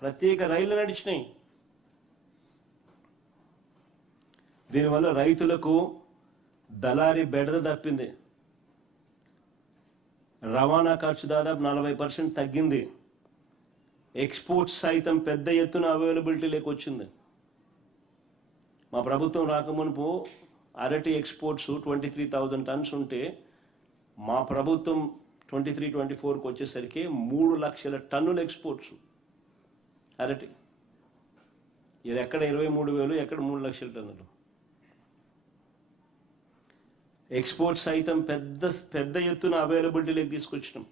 ప్రత్యేక రైళ్లు నడిచినాయి. దీనివల్ల రైతులకు దళారీ బెడద తప్పింది. రవాణా ఖర్చు దాదాపు 40% తగ్గింది. ఎక్స్పోర్ట్స్ సైతం పెద్ద ఎత్తున అవైలబిలిటీ లేకొచ్చింది. మా ప్రభుత్వం రాకమునుపు అరటి ఎక్స్పోర్ట్స్ 23,000 టన్స్ ఉంటే మా ప్రభుత్వం 23-24కి వచ్చేసరికి 3 లక్షల టన్నుల ఎక్స్పోర్ట్స్ అరటి. ఇది ఎక్కడ 23,000, ఎక్కడ 3 లక్షల టన్నులు. ఎక్స్పోర్ట్స్ సైతం పెద్ద ఎత్తున అవైలబిలిటీలోకి తీసుకొచ్చినాం.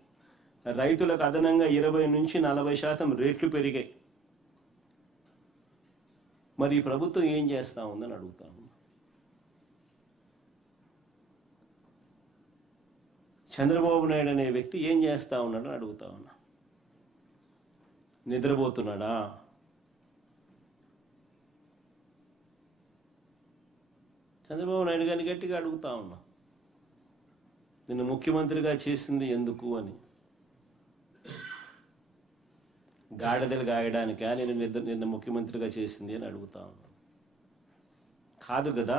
రైతులకు అదనంగా 20-40% రేట్లు పెరిగాయి. మరి ఈ ప్రభుత్వం ఏం చేస్తా ఉందని అడుగుతాను. చంద్రబాబు నాయుడు అనే వ్యక్తి ఏం చేస్తా ఉన్నాడని అడుగుతా ఉన్నా. నిద్రపోతున్నాడా? చంద్రబాబు నాయుడు గారిని గట్టిగా అడుగుతా ఉన్నా, నిన్ను ముఖ్యమంత్రిగా చేసింది ఎందుకు అని. గాడిదలు గాయడానికా నిన్న ముఖ్యమంత్రిగా చేసింది అని అడుగుతా ఉన్నా. కాదు కదా,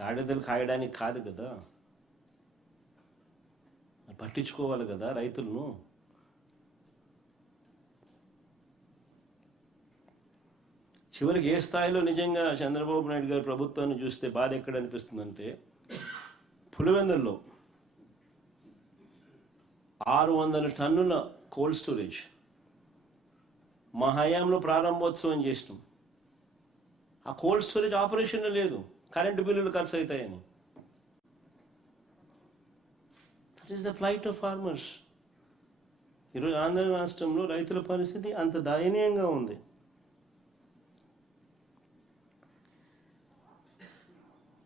గాడిదలు కాయడానికి కాదు కదా. పట్టించుకోవాలి కదా రైతులను. చివరికి ఏ స్థాయిలో నిజంగా చంద్రబాబు నాయుడు గారి ప్రభుత్వాన్ని చూస్తే బాధ ఎక్కడ అనిపిస్తుందంటే, పులివెందుల్లో 600 టన్నుల కోల్డ్ స్టోరేజ్ మా హయాంలో ప్రారంభోత్సవం చేసినాం. ఆ కోల్డ్ స్టోరేజ్ ఆపరేషన్లో లేదు, కరెంటు బిల్లులు ఖర్చు అవుతాయని. That is the flight of farmers. ఈరోజు ఆంధ్ర రాష్ట్రంలో రైతుల పరిస్థితి అంత దయనీయంగా ఉంది.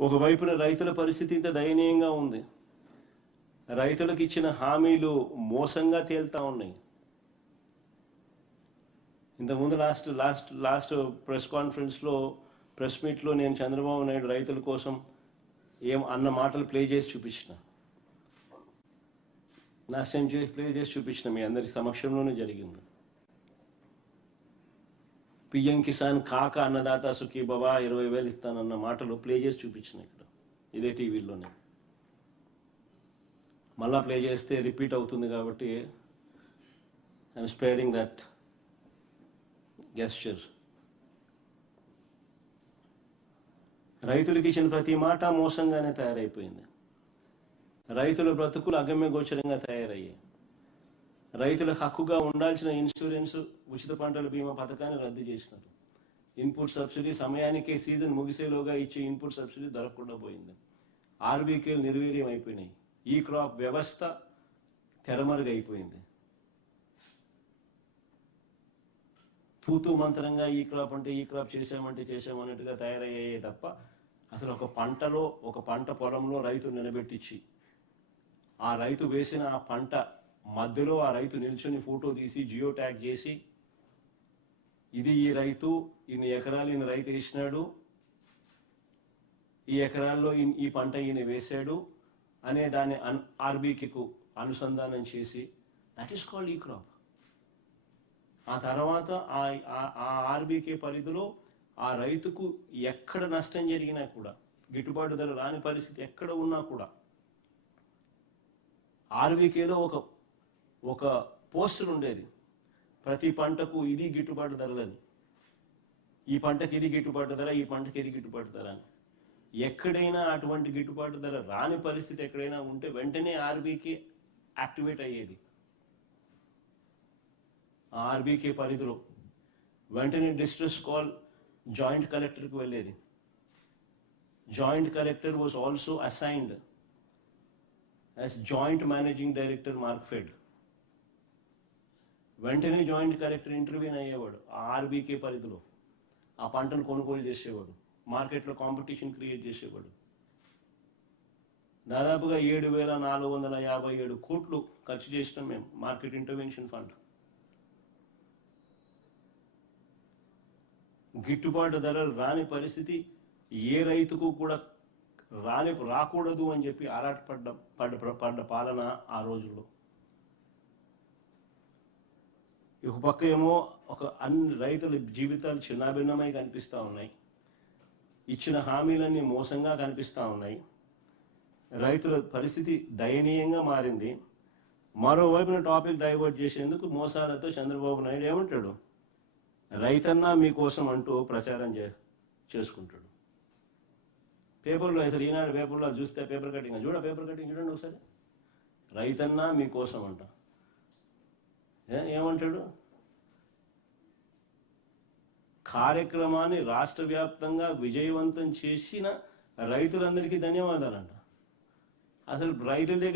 ఒకవైపున రైతుల పరిస్థితి ఇంత దయనీయంగా ఉంది. రైతులకు ఇచ్చిన హామీలు మోసంగా తేలుతా ఉన్నాయి. ఇంతకుముందు లాస్ట్ ప్రెస్ కాన్ఫరెన్స్లో, ప్రెస్ మీట్లో నేను చంద్రబాబు నాయుడు రైతుల కోసం ఏం అన్న మాటలు ప్లే చేసి చూపించిన, నాశనం చేసి ప్లే చేసి చూపించిన. మీ అందరి సమక్షంలోనే జరిగింది. పిఎం కిసాన్ కాక అన్నదాత సుఖీ బాబా 20,000 ఇస్తానన్న మాటలు ప్లే చేసి చూపించిన ఇక్కడ ఇదే టీవీలోనే. మళ్ళా ప్లే చేస్తే రిపీట్ అవుతుంది కాబట్టి ఐఎమ్ స్పేరింగ్ దట్ గెస్చర్. రైతులకు ఇచ్చిన ప్రతి మాట మోసంగానే తయారైపోయింది. రైతుల బ్రతుకులు అగమ్య గోచరంగా తయారయ్యాయి. రైతులకు హక్కుగా ఉండాల్సిన ఇన్సూరెన్స్, ఉచిత పంటల బీమా పథకాన్ని రద్దు చేసినారు. ఇన్పుట్ సబ్సిడీ సమయానికే సీజన్ ముగిసేలోగా ఇచ్చే ఇన్పుట్ సబ్సిడీ దొరకకుండా పోయింది. ఆర్బీకేలు నిర్వీర్యం అయిపోయినాయి. ఈ క్రాప్ వ్యవస్థ తెరమరుగైపోయింది. తూతూ మంత్రంగా ఈ క్రాప్ అంటే ఈ క్రాప్ చేశామన్నట్టుగా తయారయ్యాయే తప్ప అసలు ఒక పంట పొలంలో రైతు నిలబెట్టించి ఆ రైతు వేసిన ఆ పంట మధ్యలో ఆ రైతు నిల్చొని ఫోటో తీసి జియో ట్యాగ్ చేసి, ఇది ఈ రైతు, ఇన్ని ఎకరాలు ఈయన రైతు వేసినాడు, ఈ ఎకరాల్లో ఈ పంట ఈయన వేసాడు అనే దాన్ని ఆర్బీకేకు అనుసంధానం చేసి, దట్ ఈస్ కాల్డ్ ఈ క్రాప్. ఆ తర్వాత ఆ ఆర్బీకే పరిధిలో ఆ రైతుకు ఎక్కడ నష్టం జరిగినా కూడా, గిట్టుబాటు ధర రాని పరిస్థితి ఎక్కడ ఉన్నా కూడా, ఆర్బీకేలో ఒక పోస్టర్ ఉండేది, ప్రతి పంటకు ఇది గిట్టుబాటు ధరలని, ఈ పంటకి ఇది గిట్టుబాటు ధర, ఈ పంటకి ఇది గిట్టుబాటు ధర అని. ఎక్కడైనా అటువంటి గిట్టుబాటు ధర రాని పరిస్థితి ఎక్కడైనా ఉంటే వెంటనే ఆర్బీకే యాక్టివేట్ అయ్యేది. ఆ ఆర్బీకే పరిధిలో వెంటనే డిస్ట్రెస్ కాల్ జాయింట్ కలెక్టర్కి వెళ్ళేది. Joint collector was also assigned as joint managing director Markfed. వెంటనే జాయింట్ కలెక్టర్ ఇంటర్వ్యూన్ అయ్యేవాడు. ఆ ఆర్బీకే పరిధిలో ఆ పంటను కొనుగోలు చేసేవాడు, మార్కెట్లో కాంపిటీషన్ క్రియేట్ చేసేవాడు. దాదాపుగా 7,457 కోట్లు ఖర్చు చేసినాం మేము మార్కెట్ ఇంటర్వెన్షన్ ఫండ్. గిట్టుబాటు ధరలు రాని పరిస్థితి ఏ రైతుకు కూడా రాకూడదు అని చెప్పి ఆరాటపడ్డ పాలన ఆ రోజుల్లో. ఒక పక్క ఏమో ఒక అన్ని రైతుల జీవితాలు చిన్నాభిన్నమై కనిపిస్తూ ఉన్నాయి, ఇచ్చిన హామీలన్నీ మోసంగా కనిపిస్తూ ఉన్నాయి, రైతుల పరిస్థితి దయనీయంగా మారింది. మరోవైపున టాపిక్ డైవర్ట్ చేసేందుకు మోసాలతో చంద్రబాబు నాయుడు ఏమంటాడు, రైతన్నా మీకోసం అంటూ ప్రచారం చేసుకుంటాడు. పేపర్లో అయితే ఈనాడు పేపర్లో చూస్తే పేపర్ కటింగ్ చూడండి ఒకసారి, రైతన్నా మీకోసం అంట. ఏమంటాడు, కార్యక్రమాన్ని రాష్ట్ర వ్యాప్తంగా విజయవంతం చేసిన రైతులందరికీ ధన్యవాదాలంట. అసలు రైతుల దగ్గర